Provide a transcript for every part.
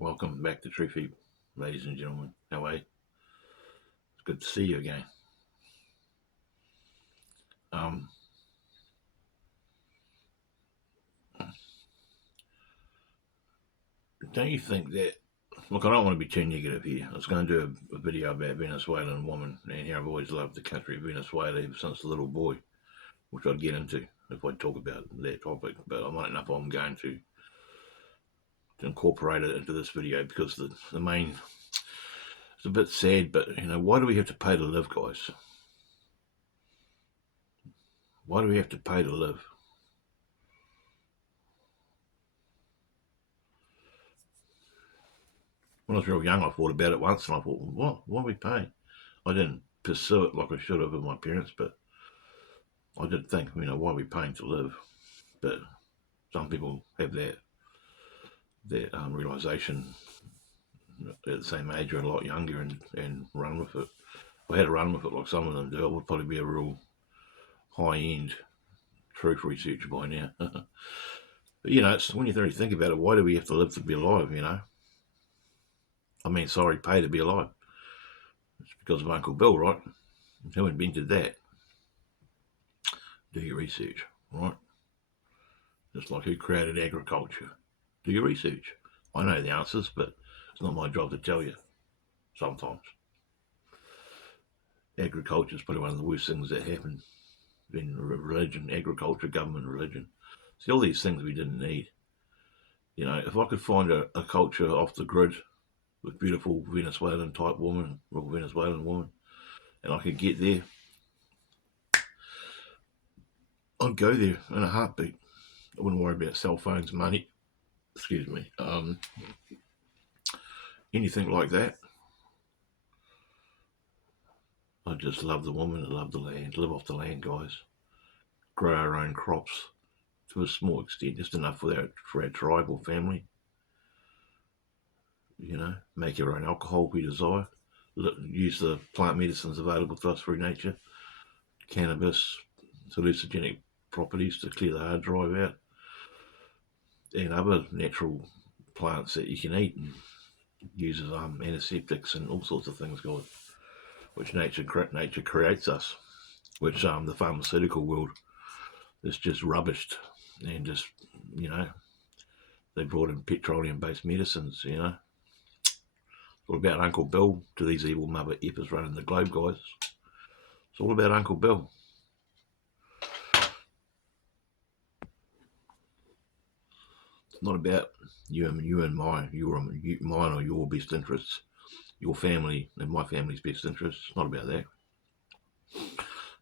Welcome back to Truthie, ladies and gentlemen. How are you? It's good to see you again. Don't you think that? Look, I don't want to be too negative here. I was going to do a video about Venezuelan woman, and here I've always loved the country of Venezuela ever since a little boy, which I'd get into if I talk about that topic. But I don't know if I'm going to incorporate it into this video because the main. It's a bit sad, but why do we have to pay to live, guys? Why do we have to pay to live? When I was real young, I thought about it once, and I thought, what? Why are we paying? I didn't pursue it like I should have with my parents, but I did think, why are we paying to live? But some people have that realisation at the same age or a lot younger and run with it. If I had to run with it like some of them do, it would probably be a real high-end truth researcher by now. But, it's, when you really think about it, why do we have to live to be alive, pay to be alive. It's because of Uncle Bill, right? Who invented that? Do your research, right? Just like who created agriculture. Do your research. I know the answers, but it's not my job to tell you sometimes. Agriculture is probably one of the worst things that happened in religion, agriculture, government, religion. See, all these things we didn't need. If I could find a culture off the grid with beautiful Venezuelan type woman, or Venezuelan woman, and I could get there, I'd go there in a heartbeat. I wouldn't worry about cell phones, money, anything like that. I just love the woman, I love the land, live off the land, guys. Grow our own crops to a small extent, just enough for our tribe or family. Make our own alcohol if we desire. Use the plant medicines available to us through nature. Cannabis, hallucinogenic properties to clear the hard drive out. And other natural plants that you can eat and use as antiseptics and all sorts of things, guys, which nature creates us, which the pharmaceutical world is just rubbished, and just, they brought in petroleum-based medicines, It's all about Uncle Bill to these evil mother effers running the globe, guys. It's all about Uncle Bill. It's not about you and mine or your best interests, your family and my family's best interests. It's not about that.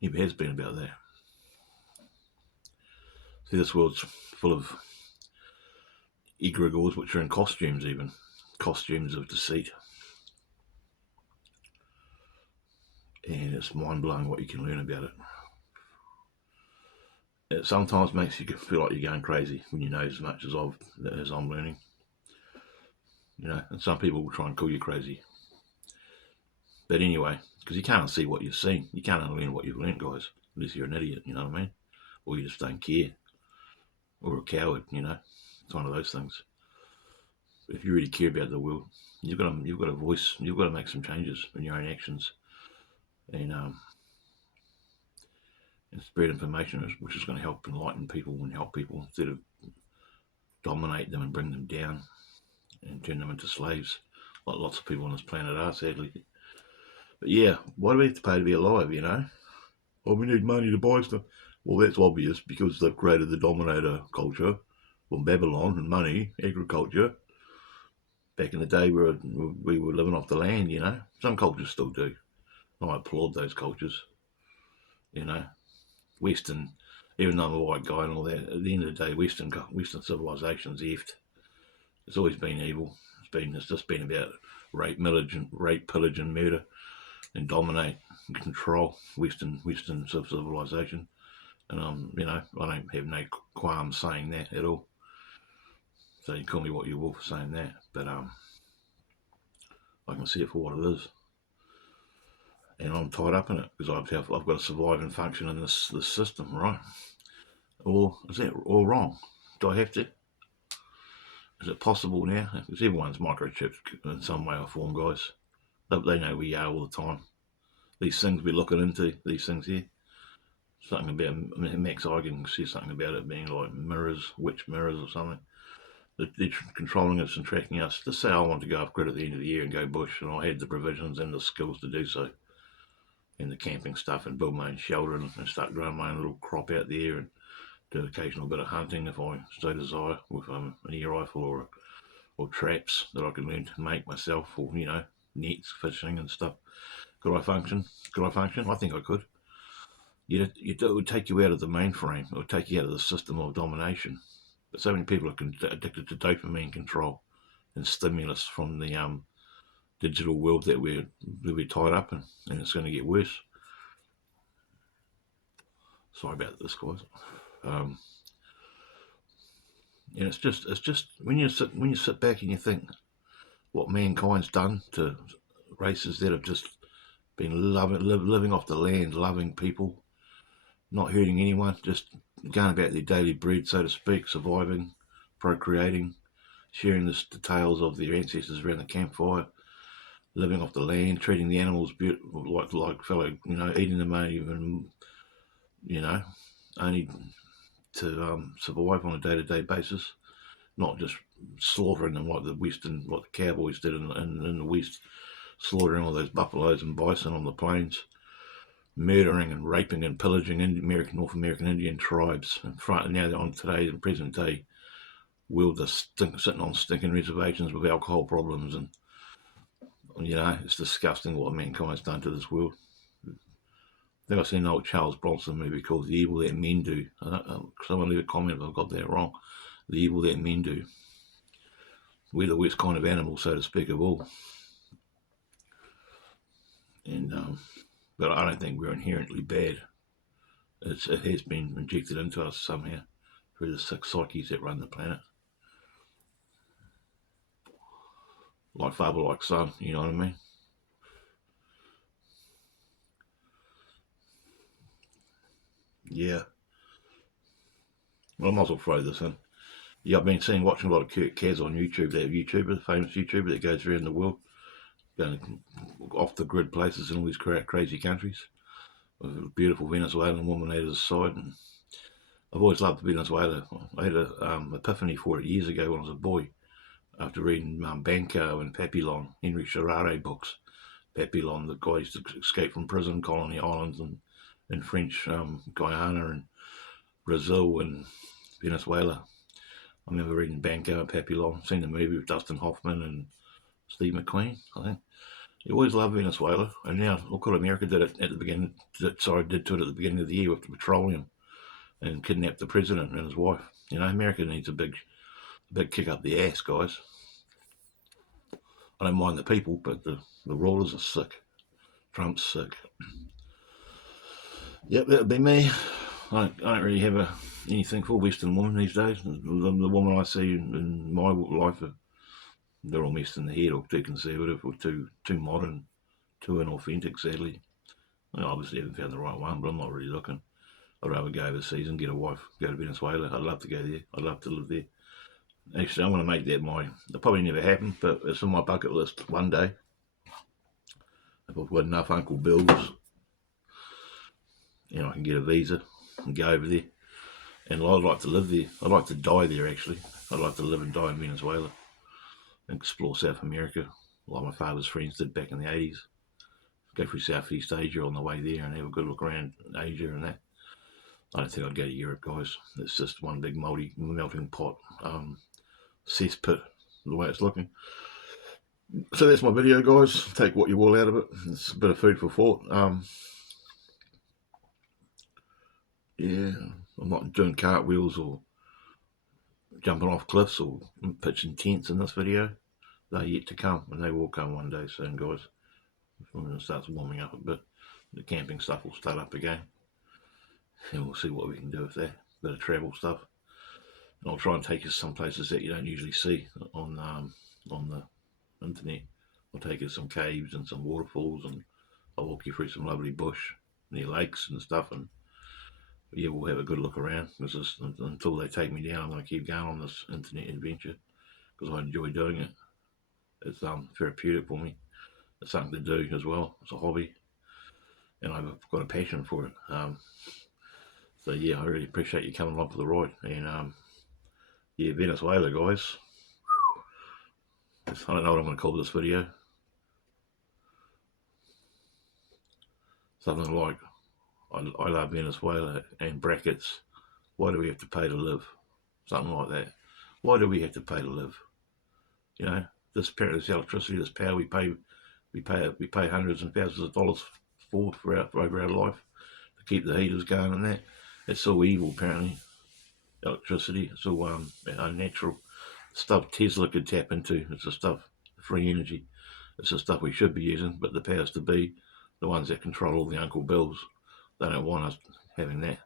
Never has been about that. See, this world's full of egregores which are in costumes, even costumes of deceit. And it's mind-blowing what you can learn about it. It sometimes makes you feel like you're going crazy when you know as much as I'm learning. And some people will try and call you crazy. But anyway, because you can't see what you've seen. You can't unlearn what you've learned, guys, unless you're an idiot, you know what I mean? Or you just don't care. Or a coward, It's one of those things. If you really care about the world, you've got a voice. You've got to make some changes in your own actions, and spread information, which is going to help enlighten people and help people instead of dominate them and bring them down and turn them into slaves, like lots of people on this planet are, sadly. But yeah, why do we have to pay to be alive? Oh, we need money to buy stuff. Well, that's obvious because they've created the dominator culture from Babylon and money, agriculture. Back in the day, we were living off the land, Some cultures still do. I applaud those cultures, Western, even though I'm a white guy and all that, at the end of the day, Western civilization's effed. It's always been evil. It's just been about rape, pillage, and murder, and dominate and control Western civilization. And I don't have no qualms saying that at all. So you call me what you will for saying that, but I can see it for what it is. And I'm tied up in it because I've got to survive and function in this system, right? Or is that all wrong? Do I have to? Is it possible now? Because everyone's microchipped in some way or form, guys. They know we are all the time. These things we're looking into, these things here. Something about Max Eigen says something about it being like mirrors, witch mirrors or something. They're controlling us and tracking us. Just say I want to go off grid at the end of the year and go bush, and I had the provisions and the skills to do so, and the camping stuff, and build my own shelter and start growing my own little crop out there, and do an occasional bit of hunting if I so desire with an ear rifle or traps that I can learn to make myself, or nets, fishing and stuff. Could I function? I think I could. It would take you out of the mainframe. It would take you out of the system of domination. But so many people are addicted to dopamine control and stimulus from the digital world that we're tied up in, and it's going to get worse. Sorry about this, guys. And it's just when you sit back and you think what mankind's done to races that have just been living off the land, loving people, not hurting anyone, just going about their daily bread, so to speak, surviving, procreating, sharing the tales of their ancestors around the campfire, living off the land, treating the animals like fellow, eating them even, only to survive on a day-to-day basis, not just slaughtering them like the cowboys did in the West, slaughtering all those buffaloes and bison on the plains, murdering and raping and pillaging North American Indian tribes. And now on today, in present day, world are sitting on stinking reservations with alcohol problems, and it's disgusting what mankind's done to this world. I think I've seen an old Charles Bronson movie called The Evil That Men Do. Someone leave a comment if I've got that wrong. The Evil That Men Do. We're the worst kind of animal, so to speak, of all. And but I don't think we're inherently bad. It has been injected into us somehow through the sick psyches that run the planet. Like father, like son, you know what I mean? Yeah. Well, I might as well throw this in. Yeah, I've been watching a lot of Kurt Kaz on YouTube, that famous YouTuber that goes around the world, going off the grid places in all these crazy countries, with a beautiful Venezuelan woman at his side. And I've always loved Venezuela. I had an epiphany for it years ago when I was a boy, after reading Banco and Papillon, Henry Charare books. Papillon, the guy used to escape from prison, colony islands, and in French Guyana and Brazil and Venezuela. I remember reading Banco and Papillon, seen the movie with Dustin Hoffman and Steve McQueen, I think. You always loved Venezuela, and now look what America did at the beginning. Did to it at the beginning of the year with the petroleum, and kidnapped the president and his wife. America needs a big kick up the ass, guys. I don't mind the people, but the rulers are sick. Trump's sick. Yep, that'd be me. I don't really have anything for Western women these days. The woman I see in my life, they're all messed in the head, or too conservative, or too modern, too inauthentic, sadly. I obviously haven't found the right one, but I'm not really looking. I'd rather go overseas and get a wife, go to Venezuela. I'd love to go there. I'd love to live there. Actually, I'm going to make that it'll probably never happen, but it's on my bucket list one day. If I've got enough Uncle Bills, I can get a visa and go over there. And I'd like to live there. I'd like to die there, actually. I'd like to live and die in Venezuela and explore South America, like my father's friends did back in the 80s. Go through Southeast Asia on the way there and have a good look around Asia and that. I don't think I'd go to Europe, guys. It's just one big melting pot cesspit, the way it's looking. So that's my video, guys. Take what you will out of it. It's a bit of food for thought. Yeah, I'm not doing cartwheels or jumping off cliffs or pitching tents in this video. They're yet to come, and they will come one day soon, guys. When it starts warming up a bit, the camping stuff will start up again, and we'll see what we can do with that. Bit of travel stuff, and I'll try and take us some places that you don't usually see on the internet. I'll take you some caves and some waterfalls, and I'll walk you through some lovely bush near lakes and stuff, and yeah, we'll have a good look around, because until they take me down, I'm going to keep going on this internet adventure. because I enjoy doing it. It's therapeutic for me. It's something to do as well. It's a hobby, and I've got a passion for it. So yeah, I really appreciate you coming along for the ride. And yeah, Venezuela, guys. I don't know what I'm going to call this video. Something like, I love Venezuela, and brackets, why do we have to pay to live? Something like that. Why do we have to pay to live? You know, this electricity, this power we pay hundreds and thousands of dollars for over our life to keep the heaters going and that. It's so evil, apparently. Electricity, it's all unnatural stuff Tesla could tap into. It's the stuff, free energy. It's the stuff we should be using, but the powers to be, the ones that control all the Uncle Bills, they don't want us having that.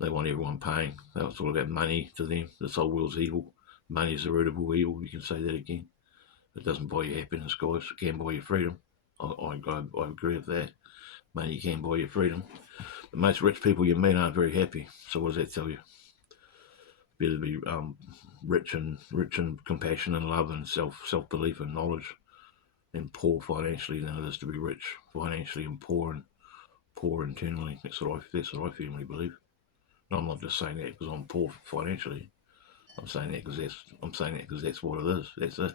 They want everyone paying. It's all about money to them. This whole world's evil. Money is the root of all evil. You can say that again. It doesn't buy you happiness, guys. It can buy you freedom. I agree with that. Money can buy you freedom. But most rich people you meet aren't very happy. So what does that tell you? Better to be rich in compassion and love and self belief and knowledge, and poor financially than it is to be rich financially and poor internally. That's what I firmly believe. No, I'm not just saying that because I'm poor financially. I'm saying that because that's what it is. That's it.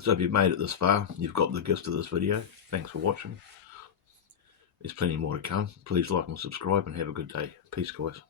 So if you've made it this far, you've got the gist of this video. Thanks for watching. There's plenty more to come. Please like and subscribe and have a good day. Peace, guys.